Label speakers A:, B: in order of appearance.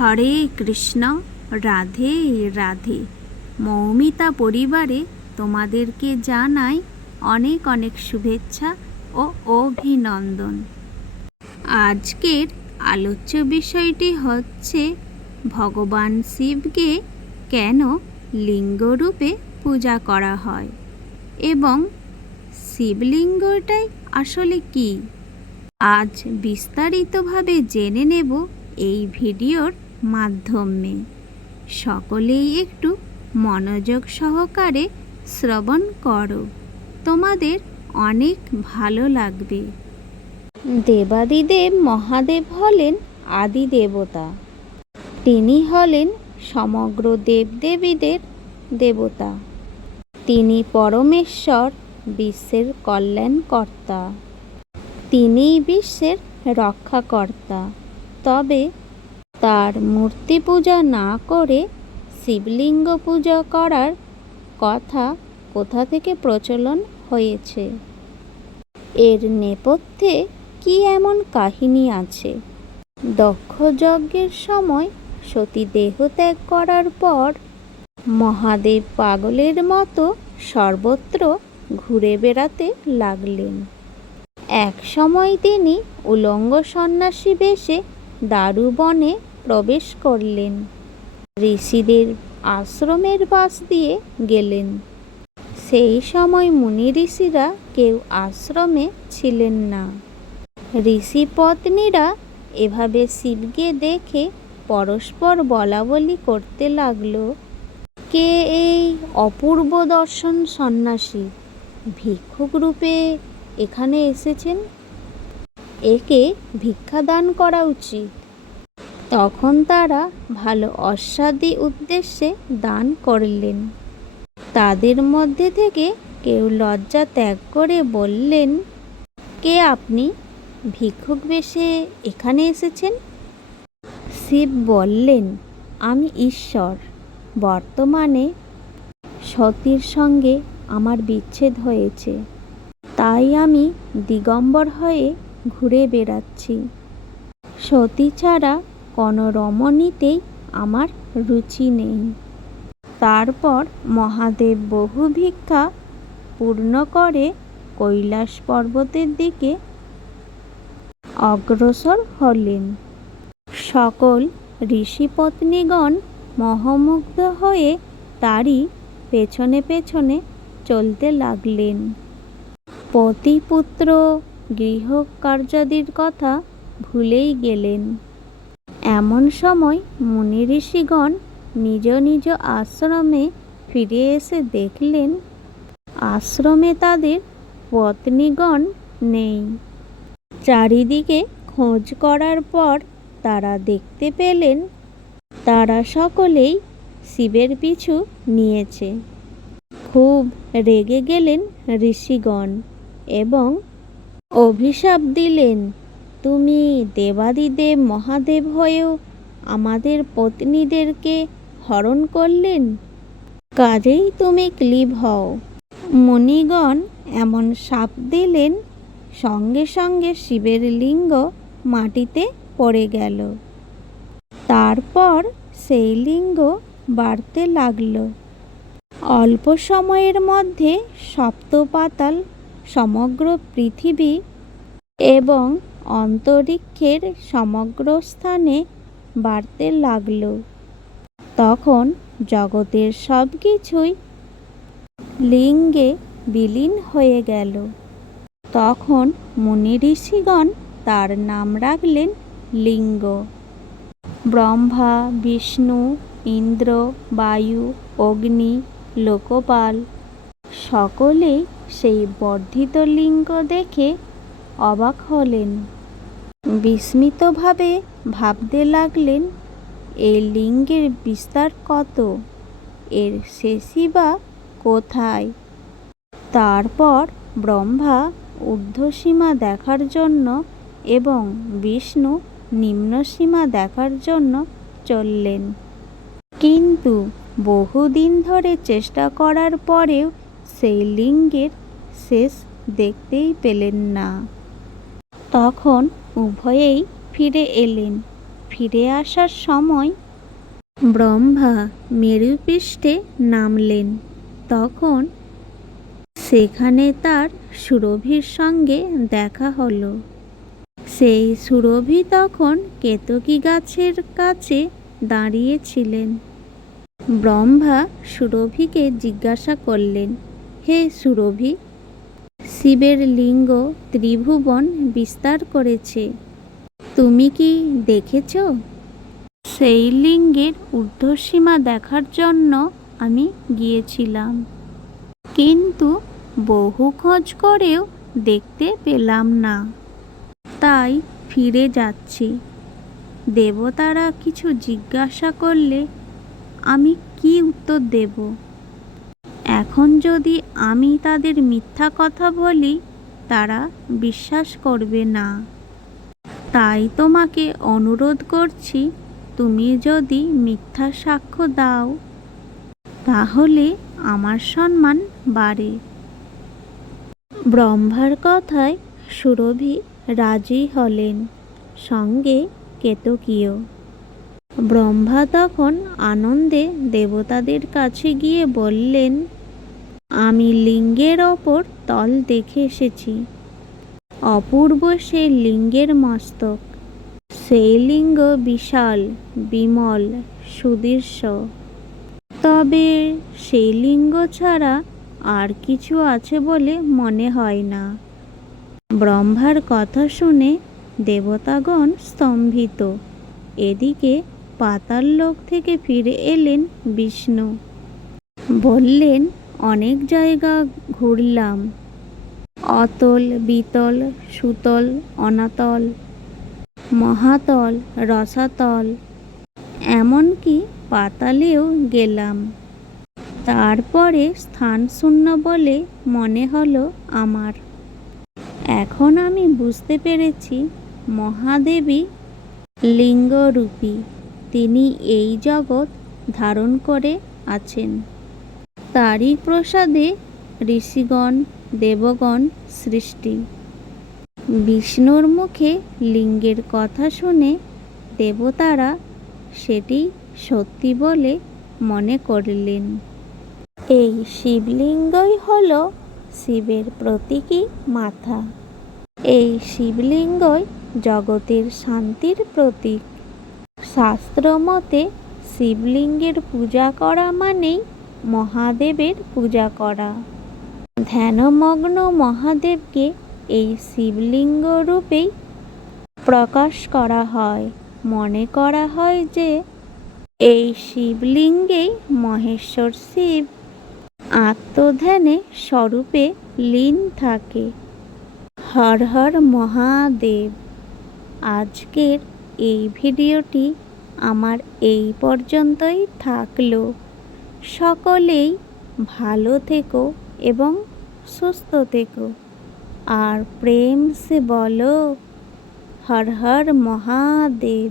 A: হরে কৃষ্ণ, রাধে রাধে। মৌমিতা পরিবারে তোমাদেরকে জানাই অনেক অনেক শুভেচ্ছা ও অভিনন্দন। আজকের আলোচ্য বিষয়টি হচ্ছে, ভগবান শিবকে কেন লিঙ্গরূপে পূজা করা হয় এবং শিবলিঙ্গটাই আসলে কি? আজ বিস্তারিতভাবে জেনে নেব এই ভিডিওর মাধ্যমে। সকলেই একটু মনোযোগ সহকারে শ্রবণ করো। তোমাদের অনেক ভালো লাগবে। দেবাদিদেব মহাদেব হলেন আদি দেবতা। তিনি হলেন সমগ্র দেবদেবীদের দেবতা। তিনি পরমেশ্বর, বিশ্বের কল্যাণকর্তা। তিনিই বিশ্বের রক্ষাকর্তা। তবে তার মূর্তি পূজা না করে শিবলিঙ্গ পূজা করার কথা কোথা থেকে প্রচলন হয়েছে? এর নেপথ্যে কি এমন কাহিনী আছে? দক্ষ যজ্ঞের সময় সতী দেহত্যাগ করার পর মহাদেব পাগলের মতো সর্বত্র ঘুরে বেড়াতে লাগলেন। এক সময় তিনি উলঙ্গ সন্ন্যাসী বেশে দারুবনে প্রবেশ করলেন। ঋষিদের আশ্রমের পাশ দিয়ে গেলেন। সেই সময় মুনি ঋষিরা কেউ আশ্রমে ছিলেন না। ঋষি পত্নীরা এভাবে শিবকে দেখে পরস্পর বলাবলি করতে লাগল। কে এই অপূর্ব দর্শন সন্ন্যাসী? ভিক্ষুক রূপে এখানে এসেছেন? একে ভিক্ষা দান করা উচিত। তখন তারা ভালো অস্বাদী উদ্দেশ্যে দান করলেন। তাদের মধ্যে থেকে কেউ লজ্জা ত্যাগ করে বললেন, কে আপনি? ভিক্ষুক বেশে এখানে এসেছেন? শিব বললেন, আমি ঈশ্বর। বর্তমানে সতীর সঙ্গে আমার বিচ্ছেদ হয়েছে। তাই আমি দিগম্বর হয়ে ঘুরে বেড়াচ্ছি। সতী ছাড়া কোনো রমণীতেই আমার রুচি নেই। তারপর মহাদেব বহু ভিক্ষা পূর্ণ করে কৈলাস পর্বতের দিকে অগ্রসর হলেন। সকল ঋষিপত্নীগণ মোহমুগ্ধ হয়ে তারই পেছনে পেছনে চলতে লাগলেন। পতিপুত্র গৃহকার্যাদির কথা ভুলেই গেলেন। এমন সময় মুনি ঋষিগণ নিজ নিজ আশ্রমে ফিরে এসে দেখলেন, আশ্রমে তাদের পত্নীগণ নেই। চারিদিকে খোঁজ করার পর তারা দেখতে পেলেন, তারা সকলেই শিবের পিছু নিয়েছে। খুব রেগে গেলেন ঋষিগণ এবং অভিশাপ দিলেন। তুমি দেবাদিদেব মহাদেব হয়েও আমাদের পত্নীদেরকে হরণ করলেন? কাজেই তুমি ক্লিব হও। মুনিগণ এমন সাপ দিলেন, সঙ্গে সঙ্গে শিবের লিঙ্গ মাটিতে পড়ে গেল। তারপর সেই লিঙ্গ বাড়তে লাগল। অল্প সময়ের মধ্যে সপ্তপাতাল সমগ্র পৃথিবী এবং অন্তরিক্ষের সমগ্র স্থানে বাড়তে লাগল। তখন জগতের সব কিছুই লিঙ্গে বিলীন হয়ে গেল। তখন মুনি ঋষিগণ তার নাম রাখলেন লিঙ্গ। ব্রহ্মা, বিষ্ণু, ইন্দ্র, বায়ু, অগ্নি, লোকপাল, সকলেই সেই বর্ধিত লিঙ্গ দেখে অবাক হলেন। বিস্মিতভাবে ভাবতে লাগলেন এই লিঙ্গের বিস্তার কত? এর শেষই বা কোথায়? তারপর ব্রহ্মা ঊর্ধ্বসীমা দেখার জন্য এবং বিষ্ণু নিম্নসীমা দেখার জন্য চললেন। কিন্তু বহুদিন ধরে চেষ্টা করার পরেও সেই লিঙ্গের শেষ দেখতেই পেলেন না। তখন উভয়েই ফিরে এলেন। ফিরে আসার সময় ব্রহ্মা মেরুপৃষ্ঠে নামলেন। তখন সেখানে তার সুরভির সঙ্গে দেখা হলো। সেই সুরভি তখন কেতকী গাছের কাছে দাঁড়িয়েছিলেন। ব্রহ্মা সুরভিকে জিজ্ঞাসা করলেন, হে সুরভি শিবের লিঙ্গ ত্রিভুবন বিস্তার করেছে। তুমি কি দেখেছ? সেই লিঙ্গের ঊর্ধ্বসীমা দেখার জন্য আমি গিয়েছিলাম। কিন্তু বহু খোঁজ করেও দেখতে পেলাম না। তাই ফিরে যাচ্ছি। দেবতারা কিছু জিজ্ঞাসা করলে আমি কি উত্তর দেব? এখন যদি আমি তাদের মিথ্যা কথা বলি, তারা বিশ্বাস করবে না। তাই তোমাকে অনুরোধ করছি, তুমি যদি মিথ্যা সাক্ষ্য দাও, তাহলে আমার সম্মান বাড়ে। ব্রহ্মার কথায় সুরভি রাজি হলেন, সঙ্গে কেতকীয় ব্রহ্মা তখন আনন্দে দেবতাদের কাছে গিয়ে বললেন আমি লিঙ্গের ওপর তল দেখে এসেছি। অপূর্ব সেই লিঙ্গের মস্তক। সেই লিঙ্গ বিশাল, বিমল, সুদৃশ্য। তবে সেই লিঙ্গ ছাড়া আর কিছু আছে বলে মনে হয় না। ব্রহ্মার কথা শুনে দেবতাগণ স্তম্ভিত। এদিকে পাতাল লোক থেকে ফিরে এলেন বিষ্ণু। বললেন অনেক জায়গা ঘুরলাম। অতল, বিতল, সুতল, অনাতল, মহাতল, রসাতল, এমনকি পাতালেও গেলাম। তারপরে স্থান শূন্য বলে মনে হলো আমার। এখন আমি বুঝতে পেরেছি মহাদেবী লিঙ্গরূপী। তিনি এই জগৎ ধারণ করে আছেন। তারই প্রসাদে ঋষিগণ, দেবগণ সৃষ্টি। বিষ্ণুর মুখে লিঙ্গের কথা শুনে দেবতারা সেটি সত্যি বলে মনে করলেন। এই শিবলিঙ্গই হল শিবের প্রতীকী মাথা। এই শিবলিঙ্গই জগতের শান্তির প্রতীক। শাস্ত্র মতে শিবলিঙ্গের পূজা করা মানেই মহাদেবের পূজা করা। ধ্যানমগ্ন মহাদেবকে এই শিবলিঙ্গ রূপেই প্রকাশ করা হয়। মনে করা হয় যে এই শিবলিঙ্গেই মহেশ্বর শিব আত্মধ্যানে স্বরূপে লীন থাকে। হর হর মহাদেব, আজকের এই ভিডিওটি আমার এই পর্যন্তই থাকল। সকলেই ভালো থেকো এবং সুস্থ থেকো। আর প্রেম সে বলো হর হর মহাদেব।